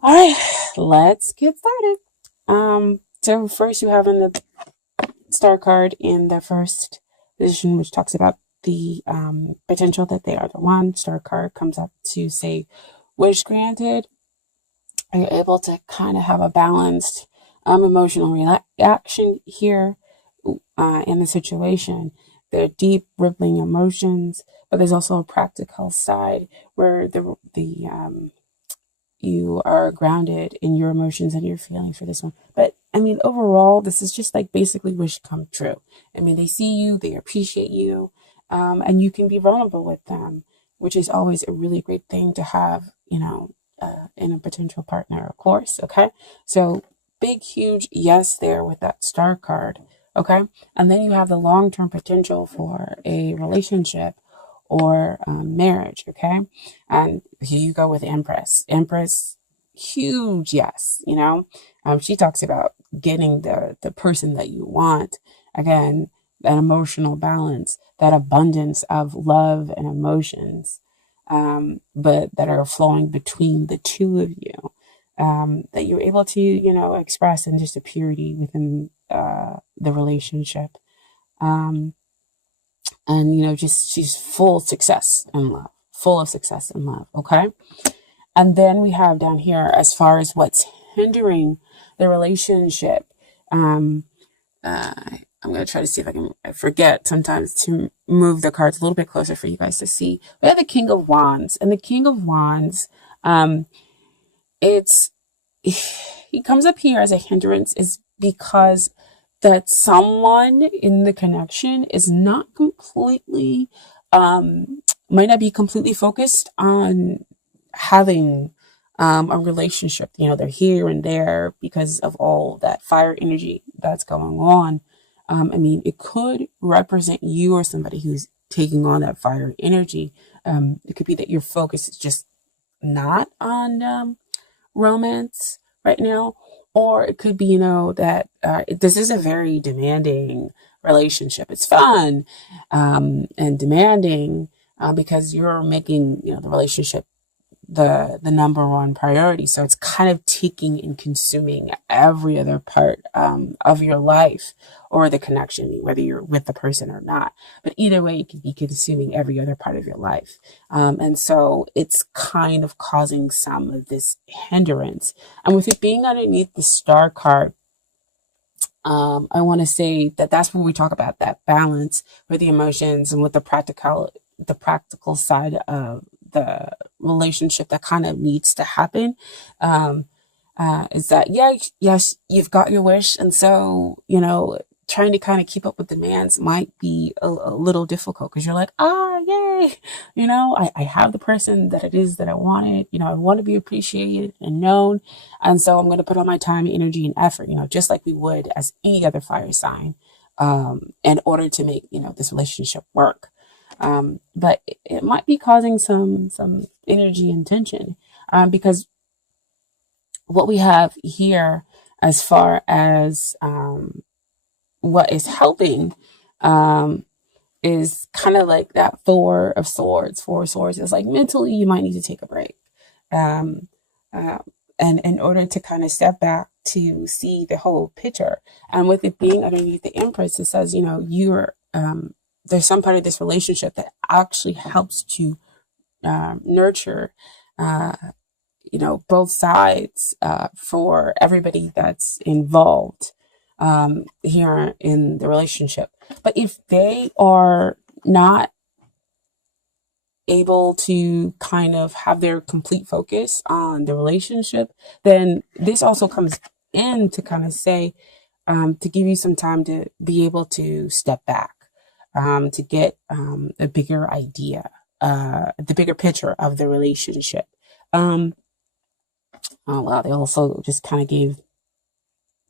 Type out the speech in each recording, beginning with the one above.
All right, let's get started. So first you have in the star card in the first position, which talks about the potential that they are the one. Star card comes up to say, wish granted. Are you able to kind of have a balanced emotional reaction here in the situation? There are deep, rippling emotions, but there's also a practical side where the you are grounded in your emotions and your feelings for this one. But I mean, overall, this is just like basically wish come true. I mean, they see you, they appreciate you, and you can be vulnerable with them, which is always a really great thing to have, in a potential partner, of course. Okay. So big, huge yes there with that star card. Okay. And then you have the long term potential for a relationship or marriage. Okay. And here you go with Empress. Empress, huge yes. She talks about getting the person that you want. Again, that emotional balance, that abundance of love and emotions, but that are flowing between the two of you. That you're able to, express in just a purity within the relationship. Um, and, just she's full success and love, full of success and love. Okay. And then we have down here, as far as what's hindering the relationship, um, I'm going to try to see if I forget sometimes to move the cards a little bit closer for you guys to see. We have the King of Wands, and the King of Wands, it's, he comes up here as a hindrance is because that someone in the connection is not completely, might not be completely focused on having a relationship. They're here and there because of all that fire energy that's going on. I mean, it could represent you or somebody who's taking on that fire energy. It could be that your focus is just not on romance right now, or it could be, that this is a very demanding relationship. It's fun and demanding because you're making, the relationship the number one priority. So it's kind of taking and consuming every other part of your life or the connection, whether you're with the person or not. But either way, it could be consuming every other part of your life. And so it's kind of causing some of this hindrance. And with it being underneath the star card, I want to say that that's when we talk about that balance with the emotions and with the practical side of the relationship that kind of needs to happen. Um, is that, yeah, yes, you've got your wish, and so trying to kind of keep up with demands might be a little difficult because you're like, yay, I have the person that it is that I wanted. I want to be appreciated and known, and so I'm going to put all my time, energy, and effort, just like we would as any other fire sign, in order to make this relationship work. But it might be causing some energy and tension, because what we have here as far as what is helping is kind of like that four of swords. Four of swords is like mentally you might need to take a break, um, uh, and in order to kind of step back to see the whole picture. And with it being underneath the Empress, it says you're there's some part of this relationship that actually helps to nurture uh, both sides for everybody that's involved here in the relationship. But if they are not able to kind of have their complete focus on the relationship, then this also comes in to kind of say, to give you some time to be able to step back, to get a bigger idea, the bigger picture of the relationship. Um, oh wow, they also just kind of gave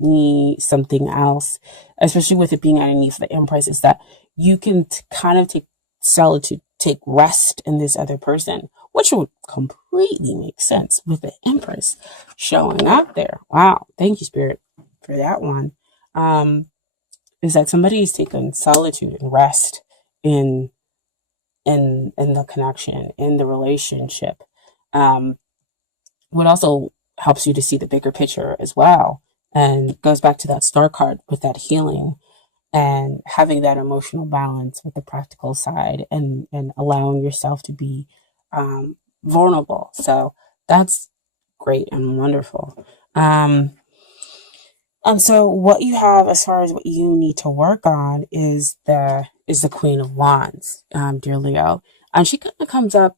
me something else, especially with it being underneath the Empress, is that you can kind of take solitude, take rest in this other person, which would completely make sense with the Empress showing up there. Wow, thank you, Spirit, for that one. Um, is that somebody is taking solitude and rest in in the connection, in the relationship. What also helps you to see the bigger picture as well. And goes back to that star card with that healing and having that emotional balance with the practical side, and allowing yourself to be vulnerable. So that's great and wonderful. And so what you have as far as what you need to work on is the Queen of Wands, dear Leo. And she kind of comes up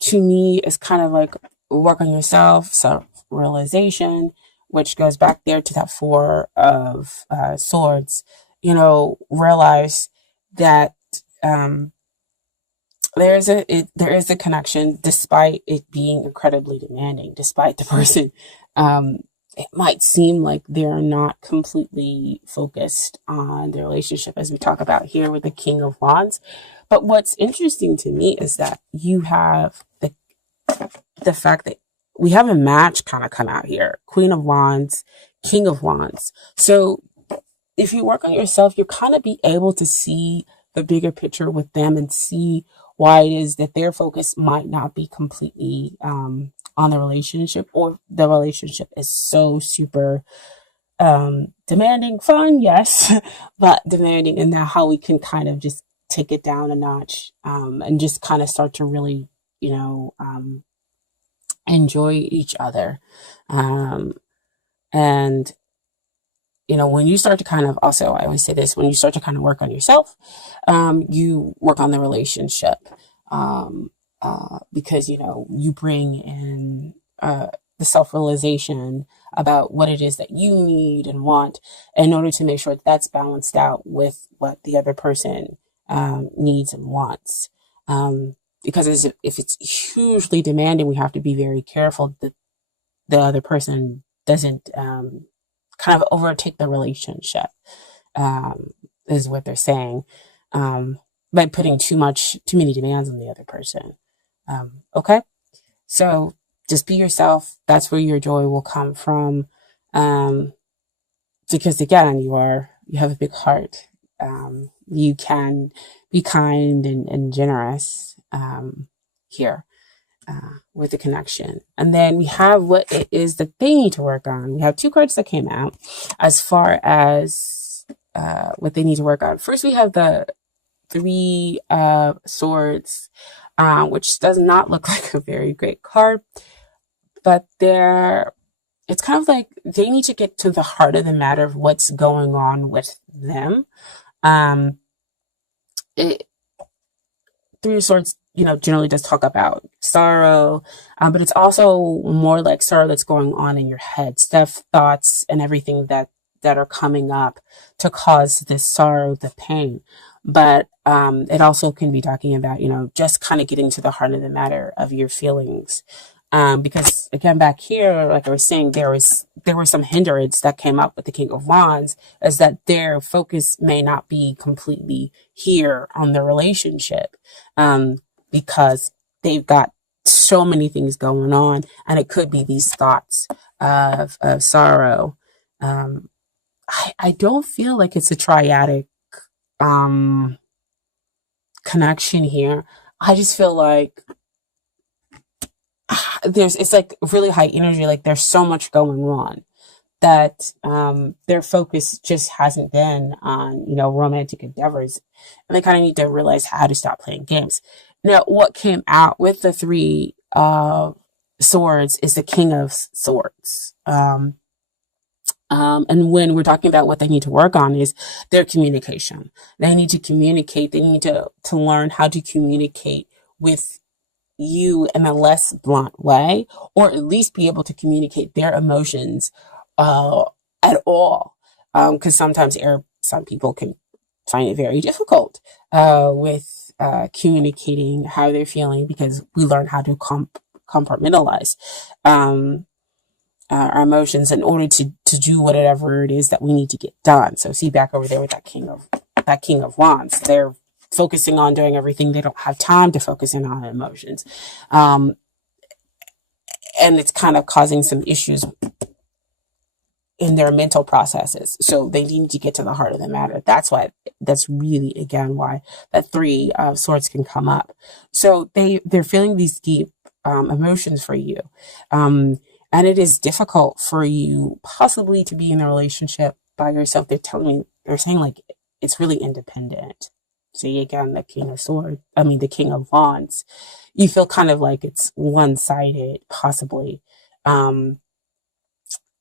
to me as kind of like work on yourself, self-realization, which goes back there to that Four of Swords. Realize that there is a connection, despite it being incredibly demanding, despite the person. It might seem like they're not completely focused on the relationship, as we talk about here with the King of Wands. But what's interesting to me is that you have the fact that we have a match kind of come out here. Queen of Wands, King of Wands. So if you work on yourself, you'll kind of be able to see the bigger picture with them and see why it is that their focus might not be completely on the relationship, or the relationship is so super demanding. Fun, yes, but demanding, and now how we can kind of just take it down a notch, and just kind of start to really, enjoy each other. And when you start to kind of, also, I always say this, when you start to kind of work on yourself, you work on the relationship, because, you bring in the self-realization about what it is that you need and want, in order to make sure that that's balanced out with what the other person needs and wants. Because if it's hugely demanding, we have to be very careful that the other person doesn't kind of overtake the relationship, is what they're saying, by putting too many demands on the other person. Okay, so just be yourself. That's where your joy will come from, because again, you have a big heart. You can be kind and generous here. With the connection. And then we have what it is that they need to work on. We have two cards that came out as far as what they need to work on. First, we have the Three of Swords, which does not look like a very great card, but it's kind of like they need to get to the heart of the matter of what's going on with them. Three of Swords, generally does talk about sorrow, but it's also more like sorrow that's going on in your head, stuff, thoughts, and everything that are coming up to cause this sorrow, the pain. But it also can be talking about, just kind of getting to the heart of the matter of your feelings. Because again, back here, like I was saying, there was some hindrance that came up with the King of Wands, is that their focus may not be completely here on the relationship, because they've got so many things going on, and it could be these thoughts of sorrow. I don't feel like it's a triadic connection here. I just feel like it's like really high energy, like there's so much going on that their focus just hasn't been on, romantic endeavors, and they kind of need to realize how to stop playing games. Now, what came out with the Three of Swords is the King of Swords. And when we're talking about what they need to work on is their communication. They need to communicate. They need to learn how to communicate with you in a less blunt way, or at least be able to communicate their emotions at all. Because sometimes some people can find it very difficult with communicating how they're feeling, because we learn how to compartmentalize our emotions in order to do whatever it is that we need to get done. So see back over there with that King of Wands, they're focusing on doing everything. They don't have time to focus in on emotions. And it's kind of causing some issues in their mental processes. So they need to get to the heart of the matter. That's really, again, why that Three of Swords can come up. So they're feeling these deep emotions for you. And it is difficult for you possibly to be in a relationship by yourself. They're saying like it's really independent. See again, the the King of Wands. You feel kind of like it's one-sided, possibly. Um,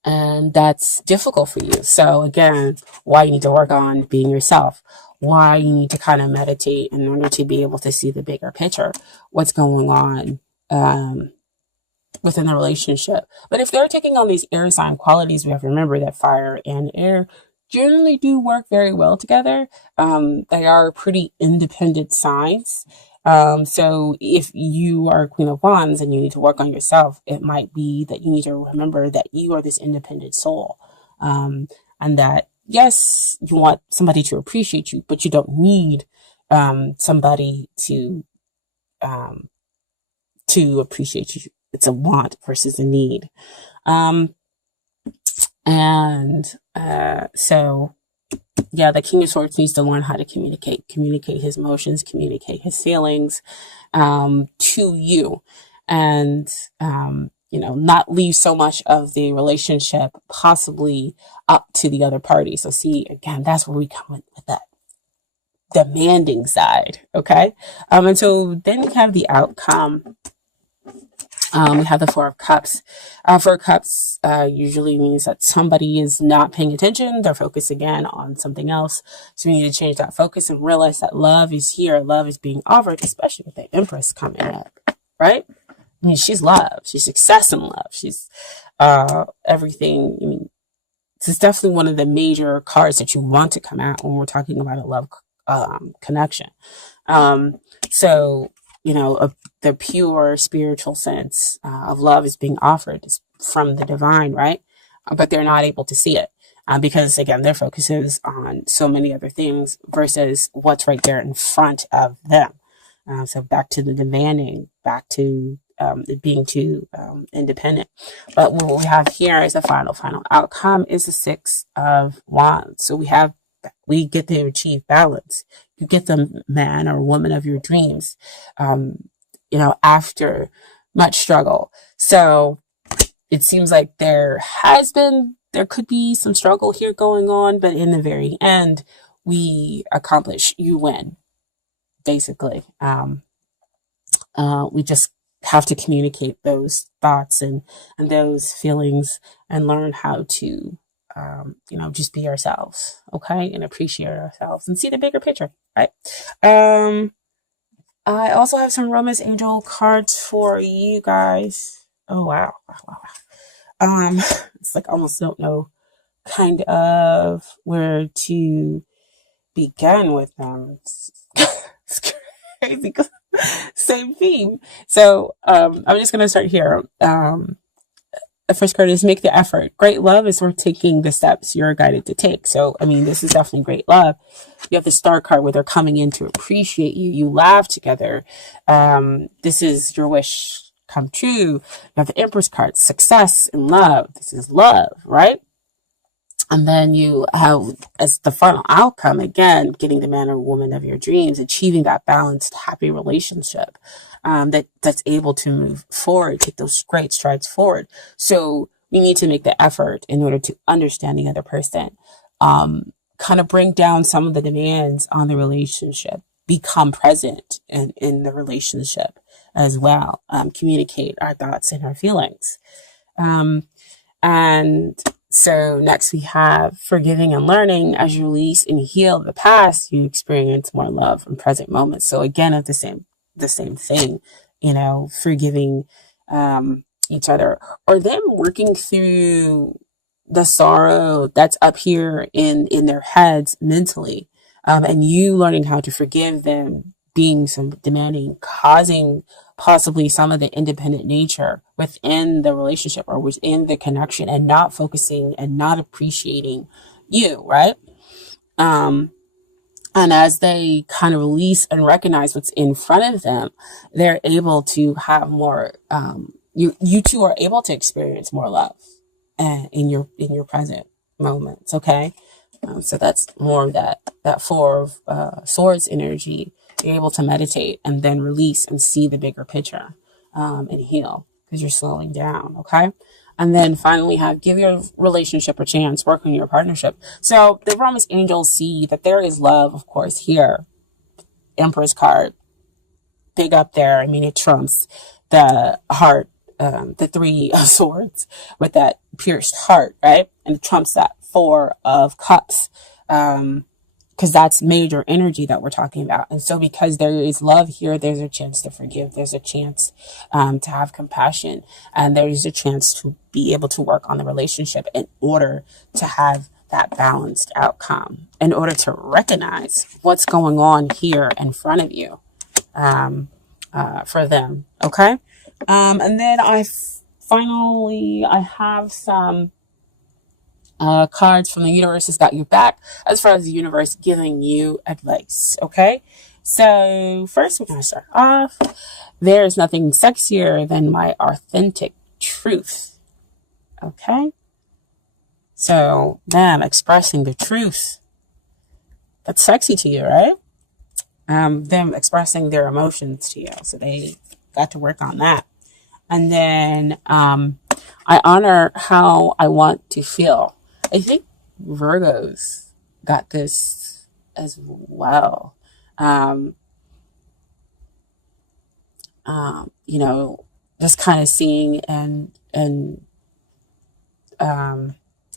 and that's difficult for you. So again, why you need to work on being yourself, why you need to kind of meditate in order to be able to see the bigger picture, what's going on within the relationship. But if they're taking on these air sign qualities, we have to remember that fire and air generally do work very well together. They are pretty independent signs. So if you are a Queen of Wands and you need to work on yourself, it might be that you need to remember that you are this independent soul. And that, yes, you want somebody to appreciate you, but you don't need somebody to appreciate you. It's a want versus a need. So yeah, the King of Swords needs to learn how to communicate his emotions, communicate his feelings, to you, and, not leave so much of the relationship possibly up to the other party. So see, again, that's where we come with that demanding side. Okay. And so then we have the outcome. We have the Four of Cups. Four of Cups usually means that somebody is not paying attention. They're focused again on something else. So we need to change that focus and realize that love is here. Love is being offered, especially with the Empress coming up, right? I mean, she's love. She's success and love. She's everything. I mean, this is definitely one of the major cards that you want to come out when we're talking about a love connection. So, the pure spiritual sense of love is being offered from the divine, right? But they're not able to see it because, again, their focus is on so many other things versus what's right there in front of them. So back to the demanding, back to it being too independent. But what we have here is the final outcome is the Six of Wands. So we get to achieve balance. You get the man or woman of your dreams, after much struggle. So it seems like there could be some struggle here going on, but in the very end, you win, basically. We just have to communicate those thoughts and those feelings and learn how to just be ourselves, okay, and appreciate ourselves and see the bigger picture, right? I also have some Romance Angel cards for you guys. Oh wow. It's like I almost don't know kind of where to begin with them. It's crazy. Same theme. So I'm just gonna start here. The first card is make the effort. Great love is worth taking the steps you're guided to take. So, this is definitely great love. You have the Star card where they're coming in to appreciate you. You laugh together. This is your wish come true. You have the Empress card, success and love. This is love, right? And then you have, as the final outcome, again, getting the man or woman of your dreams, achieving that balanced, happy relationship that's able to move forward, take those great strides forward. So we need to make the effort in order to understand the other person, kind of bring down some of the demands on the relationship, become present in the relationship as well, communicate our thoughts and our feelings. And so next we have forgiving and learning. As you release and heal the past, you experience more love in present moments. So again, it's the same thing, forgiving each other, or them working through the sorrow that's up here in their heads mentally, and you learning how to forgive them being some demanding, causing possibly some of the independent nature within the relationship or within the connection, and not focusing and not appreciating you, right? And as they kind of release and recognize what's in front of them, they're able to have more, you two are able to experience more love in your present moments. Okay. So that's more of that Four of Swords energy. You're able to meditate and then release and see the bigger picture, and heal because you're slowing down. Okay. And then finally have give your relationship a chance, work on your partnership. So the promised angels see that there is love, of course, here. Empress card, big up there. I mean, it trumps the heart, the three of swords with that pierced heart, right? And it trumps that four of cups. Because that's major energy that we're talking about. And so because there is love here, there's a chance to forgive. There's a chance to have compassion. And there's a chance to be able to work on the relationship in order to have that balanced outcome, in order to recognize what's going on here in front of you for them. Okay. And then finally, I have some cards from the universe has got you back as far as the universe giving you advice. Okay. So first we're going to start off. There's nothing sexier than my authentic truth. Okay. So them expressing the truth. That's sexy to you, right? Them expressing their emotions to you. So they got to work on that. And then, I honor how I want to feel. I think Virgos got this as well. Just kind of seeing and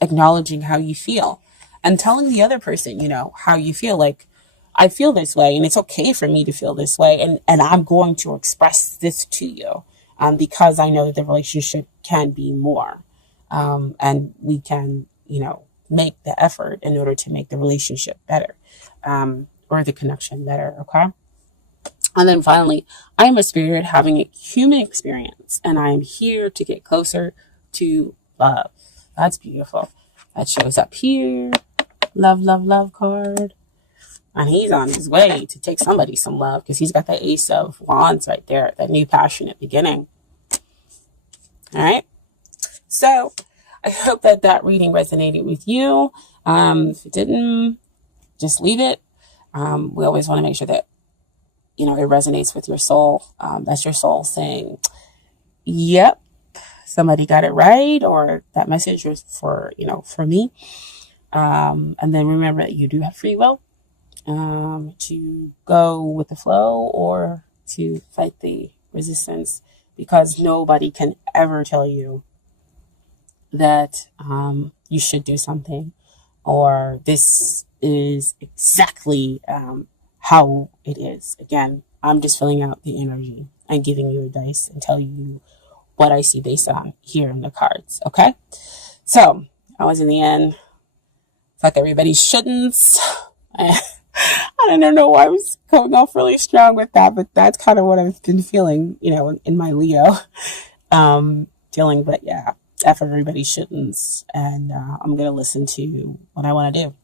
acknowledging how you feel and telling the other person, how you feel. Like, I feel this way and it's okay for me to feel this way. And I'm going to express this to you, because I know that the relationship can be more. And we can, make the effort in order to make the relationship better, or the connection better. Okay. And then finally, I am a spirit having a human experience and I am here to get closer to love. That's beautiful. That shows up here. Love, love, love card. And he's on his way to take somebody some love because he's got that Ace of Wands right there, that new passionate beginning. All right. So I hope that reading resonated with you. If it didn't, just leave it. We always want to make sure that, it resonates with your soul. That's your soul saying, yep, somebody got it right, or that message was for me. And then remember that you do have free will, to go with the flow or to fight the resistance, because nobody can ever tell you that you should do something, or this is exactly how it is. Again, I'm just filling out the energy and giving you advice and telling you what I see based on here in the cards. Okay, so I was in the end. Fuck everybody shouldn't. I don't know why I was coming off really strong with that, but that's kind of what I've been feeling, in my Leo dealing. But yeah, F everybody shouldn't, and I'm gonna listen to what I want to do.